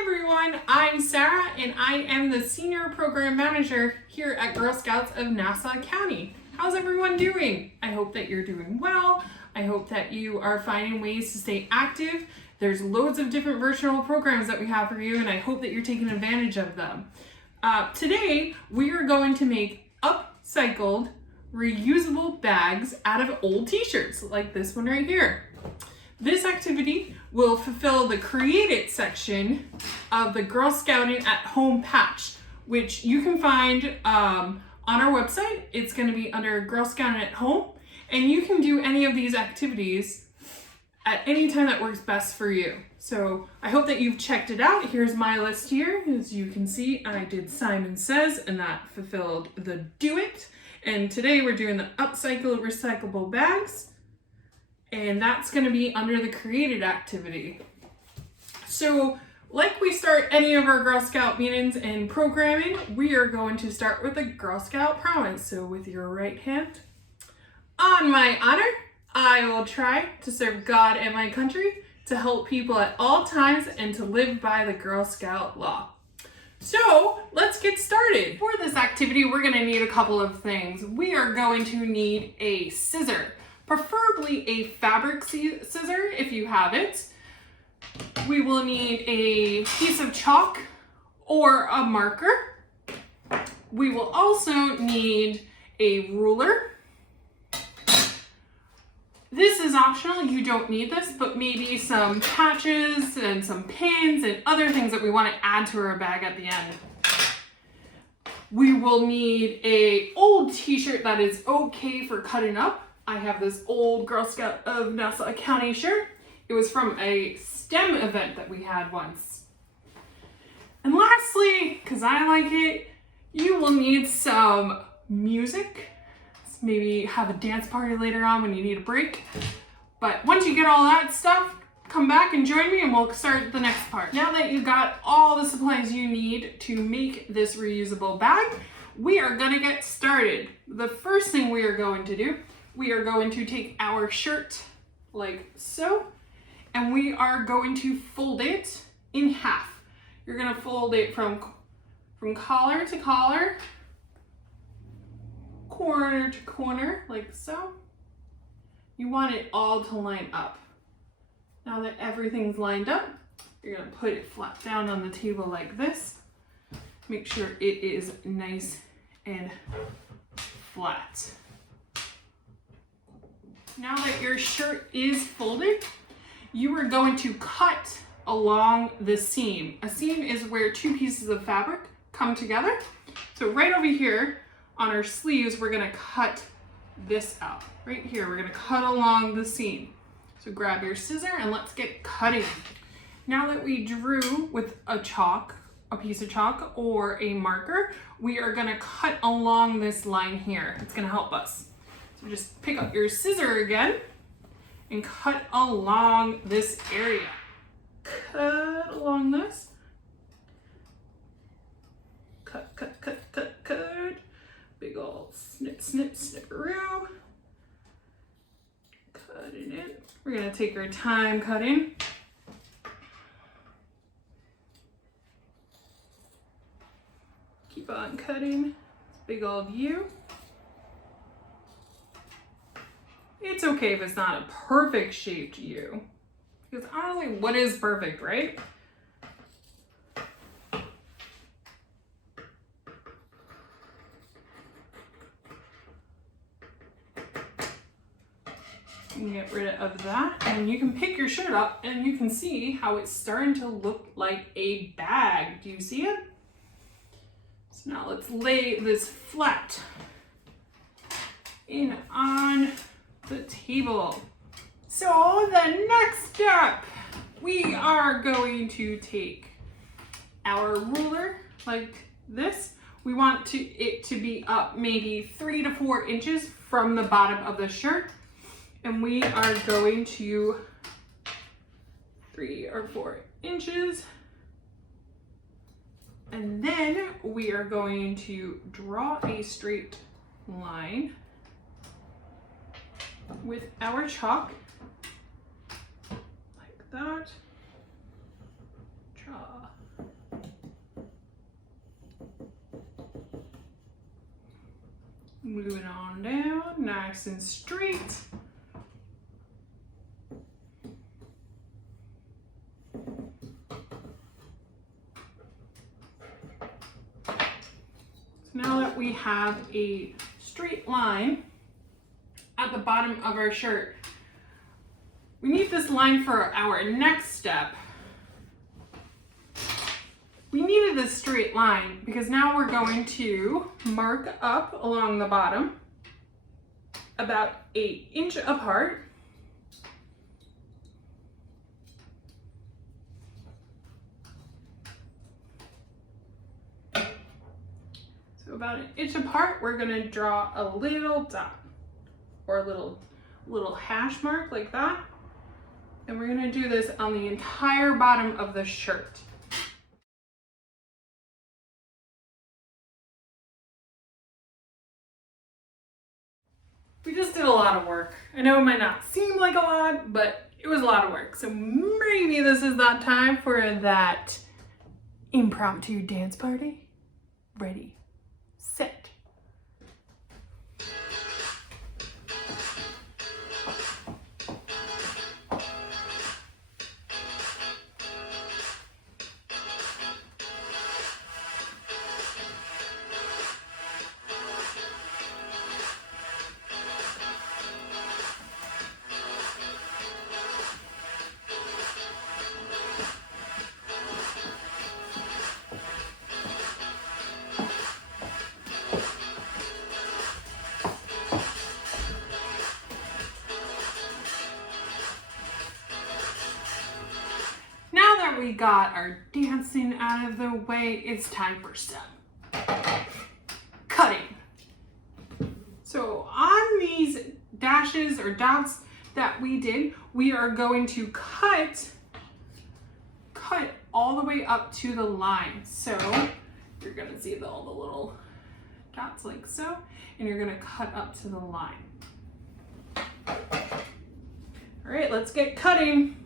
Hi everyone, I'm Sarah and I am the Senior Program Manager here at Girl Scouts of Nassau County. How's everyone doing? I hope that you're doing well. I hope that you are finding ways to stay active. There's loads of different virtual programs that we have for you and I hope that you're taking advantage of them. Today, we are going to make upcycled reusable bags out of old t-shirts like this one right here. This activity will fulfill the Create It section of the Girl Scouting at Home patch, which you can find on our website. It's going to be under Girl Scouting at Home, and you can do any of these activities at any time that works best for you. So I hope that you've checked it out. Here's my list here. As you can see, I did Simon Says, and that fulfilled the Do It. And today we're doing the Upcycled Reusable bags. And that's going to be under the created activity. So like we start any of our Girl Scout meetings and programming, we are going to start with a Girl Scout promise. So with your right hand, on my honor, I will try to serve God and my country, to help people at all times, and to live by the Girl Scout law. So let's get started. For this activity, we're going to need a couple of things. We are going to need a scissor. Preferably a fabric scissor if you have it. We will need a piece of chalk or a marker. We will also need a ruler. This is optional, you don't need this, but maybe some patches and some pins and other things that we want to add to our bag at the end. We will need an old t-shirt that is okay for cutting up. I have this old Girl Scout of Nassau County shirt. It was from a STEM event that we had once. And lastly, because I like it, you will need some music. Maybe have a dance party later on when you need a break. But once you get all that stuff, come back and join me and we'll start the next part. Now that you've got all the supplies you need to make this reusable bag, we are gonna get started. The first thing we are going to do, we are going to take our shirt like so, and we are going to fold it in half. You're gonna fold it from collar to collar, corner to corner, like so. You want it all to line up. Now that everything's lined up, you're gonna put it flat down on the table like this. Make sure it is nice and flat. Now that your shirt is folded, you are going to cut along the seam. A seam is where two pieces of fabric come together. So right over here on our sleeves, we're gonna cut this out. Right here, we're gonna cut along the seam. So grab your scissor and let's get cutting. Now that we drew with a piece of chalk or a marker, we are gonna cut along this line here. It's gonna help us. So just pick up your scissor again and cut along this area. Cut along this. Cut, cut, cut, cut, cut. Big old snip, snip, snipperoo. Cutting it. We're gonna take our time cutting. Keep on cutting. Big old U. It's okay if it's not a perfect shaped U, because honestly, what is perfect, right? You get rid of that, and you can pick your shirt up and you can see how it's starting to look like a bag. Do you see it? So now let's lay this flat in on the table. So the next step, we are going to take our ruler like this. We want it to be up maybe 3 to 4 inches from the bottom of the shirt. And we are going to 3 or 4 inches. And then we are going to draw a straight line with our chalk, like that. Draw Moving on down, nice and straight. So now that we have a straight line at the bottom of our shirt, we need this line for our next step. We needed this straight line because now we're going to mark up along the bottom about 1 inch apart. So about 1 inch apart, we're gonna draw a little dot or a little hash mark like that. And we're gonna do this on the entire bottom of the shirt. We just did a lot of work. I know it might not seem like a lot, but it was a lot of work. So maybe this is that time for that impromptu dance party. Ready, set. We got our dancing out of the way, it's time for step cutting. So on these dashes or dots that we did, we are going to cut all the way up to the line. So you're gonna see all the little dots like so, and you're gonna cut up to the line. All right, let's get cutting.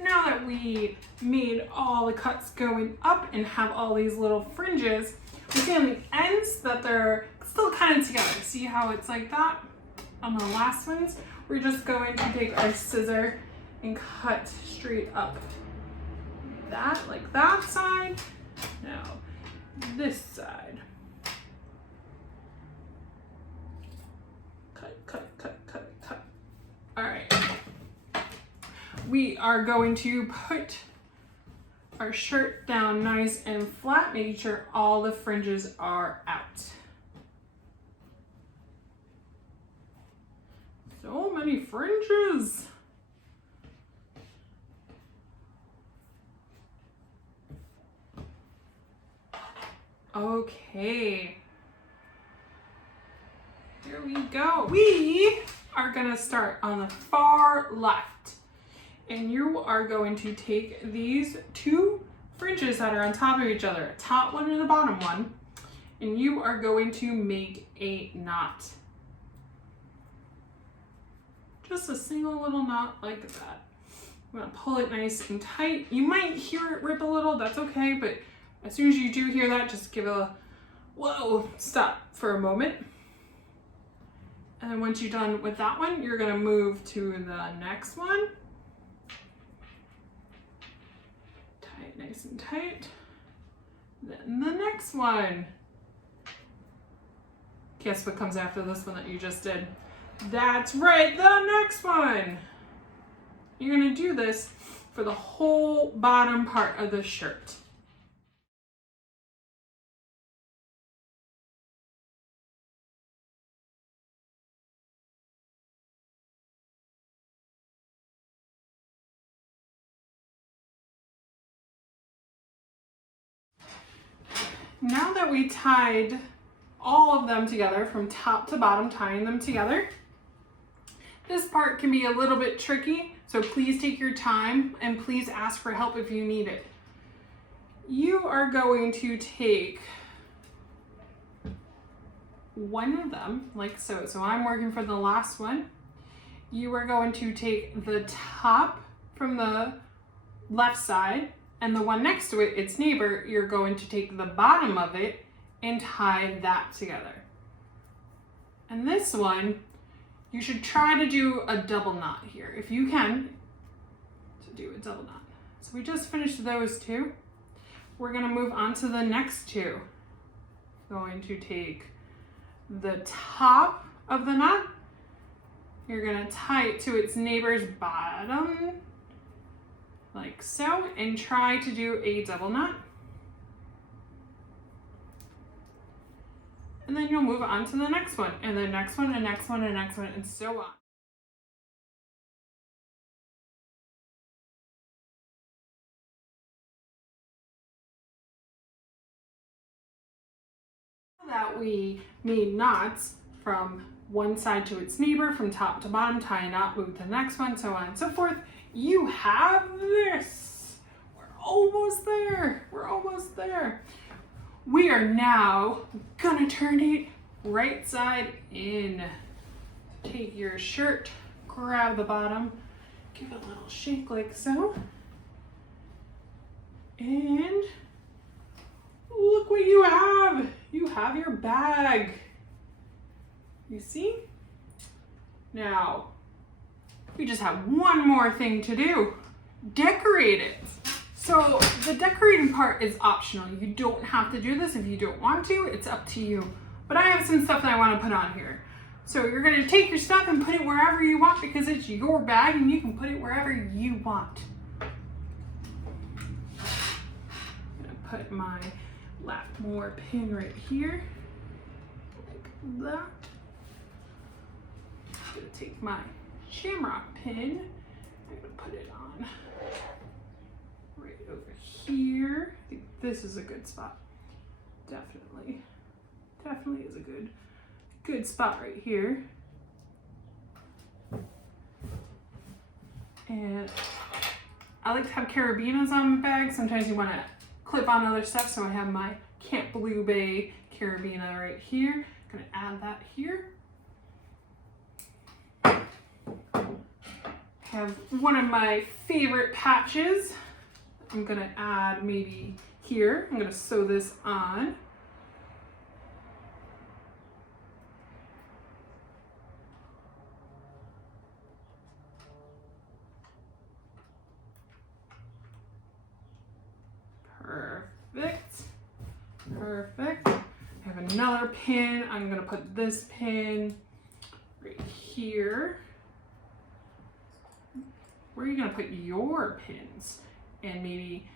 Now that we made all the cuts going up and have all these little fringes, we see on the ends that they're still kind of together. See how it's like that on the last ones? We're just going to take our scissor and cut straight up that, like that side. Now this side. Cut. All right. We are going to put our shirt down nice and flat, making sure all the fringes are out. So many fringes. Okay. Here we go. We are gonna start on the far left. And you are going to take these two fringes that are on top of each other, a top one and a bottom one, and you are going to make a knot. Just a single little knot like that. I'm gonna pull it nice and tight. You might hear it rip a little, that's okay, but as soon as you do hear that, just give it a, whoa, stop for a moment. And then once you're done with that one, you're gonna move to the next one. Nice and tight. Then the next one. Guess what comes after this one that you just did? That's right, the next one. You're gonna do this for the whole bottom part of the shirt. Now that we tied all of them together from top to bottom, tying them together, this part can be a little bit tricky, so please take your time and please ask for help if you need it. you are going to take one of them, like so. So I'm working for the last one. You are going to take the top from the left side, and the one next to it, its neighbor, you're going to take the bottom of it and tie that together. And this one, you should try to do a double knot here, if you can, to do a double knot. So we just finished those two. We're gonna move on to the next two. Going to take the top of the knot. You're gonna tie it to its neighbor's bottom, like so, and try to do a double knot. And then you'll move on to the next one, and the next one, and next one, and next one, and so on. That we made knots from one side to its neighbor, from top to bottom, tie a knot, move to the next one, so on and so forth. You have this. We're almost there. We're almost there. We are now gonna turn it right side in. Take your shirt, grab the bottom, give it a little shake like so, and look what you have. You have your bag. You see? Now, we just have one more thing to do. Decorate it. So the decorating part is optional. You don't have to do this if you don't want to. It's up to you. But I have some stuff that I want to put on here. So you're going to take your stuff and put it wherever you want because it's your bag and you can put it wherever you want. I'm going to put my Lapmore pin right here, like that. I'm going to take my Shamrock pin, I'm going to put it on right over here. I think this is a good spot. Definitely is a good spot right here. And I like to have carabiners on my bag. Sometimes you want to clip on other stuff, so I have my Camp Blue Bay carabiner right here. I'm gonna add that here. Have one of my favorite patches. I'm gonna add maybe here. I'm gonna sew this on. Perfect. I have another pin. I'm gonna put this pin right here. Where are you gonna put your pins? And maybe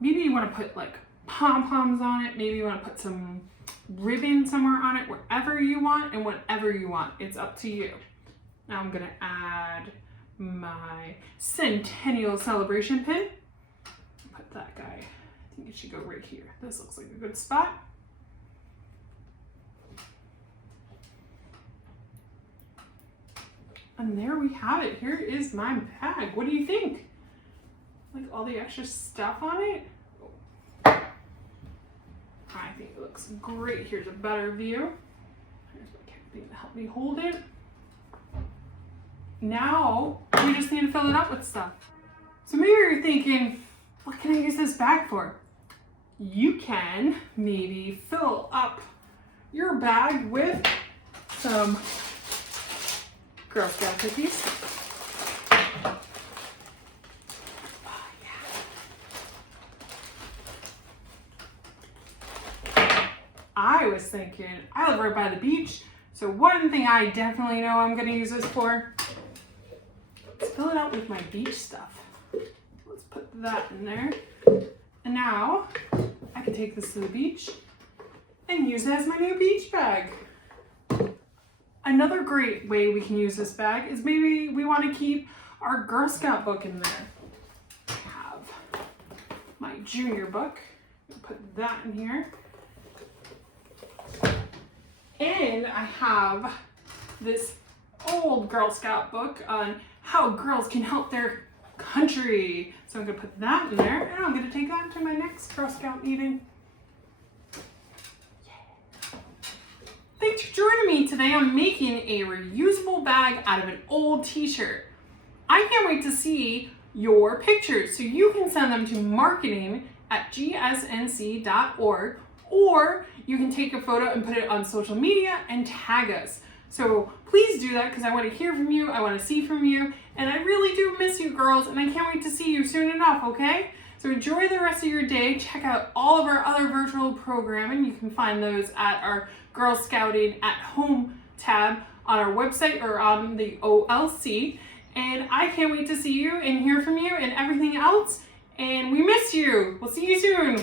you wanna put like pom-poms on it. Maybe you wanna put some ribbon somewhere on it, wherever you want and whatever you want. It's up to you. Now I'm gonna add my Centennial Celebration pin. Put that guy. I think it should go right here. This looks like a good spot. And there we have it. Here is my bag. What do you think? Like all the extra stuff on it? I think it looks great. Here's a better view. Here's my thing to help me hold it. Now we just need to fill it up with stuff. So maybe you're thinking, what can I use this bag for? You can maybe fill up your bag with some Girl Scout cookies. Oh, yeah. I was thinking, I live right by the beach, so one thing I definitely know I'm gonna use this for is fill it out with my beach stuff. Let's put that in there. And now I can take this to the beach and use it as my new beach bag. Another great way we can use this bag is maybe we want to keep our Girl Scout book in there. I have my junior book. Put that in here. And I have this old Girl Scout book on how girls can help their country. So I'm gonna put that in there, and I'm gonna take that to my next Girl Scout meeting. Thanks for joining me today on making a reusable bag out of an old t-shirt. I can't wait to see your pictures, so you can send them to marketing@gsnc.org, or you can take a photo and put it on social media and tag us. So please do that, because I want to hear from you, I want to see from you, and I really do miss you girls, and I can't wait to see you soon enough, okay? So enjoy the rest of your day. Check out all of our other virtual programming. You can find those at our Girl Scouting at Home tab on our website or on the OLC. And I can't wait to see you and hear from you and everything else. And we miss you. We'll see you soon.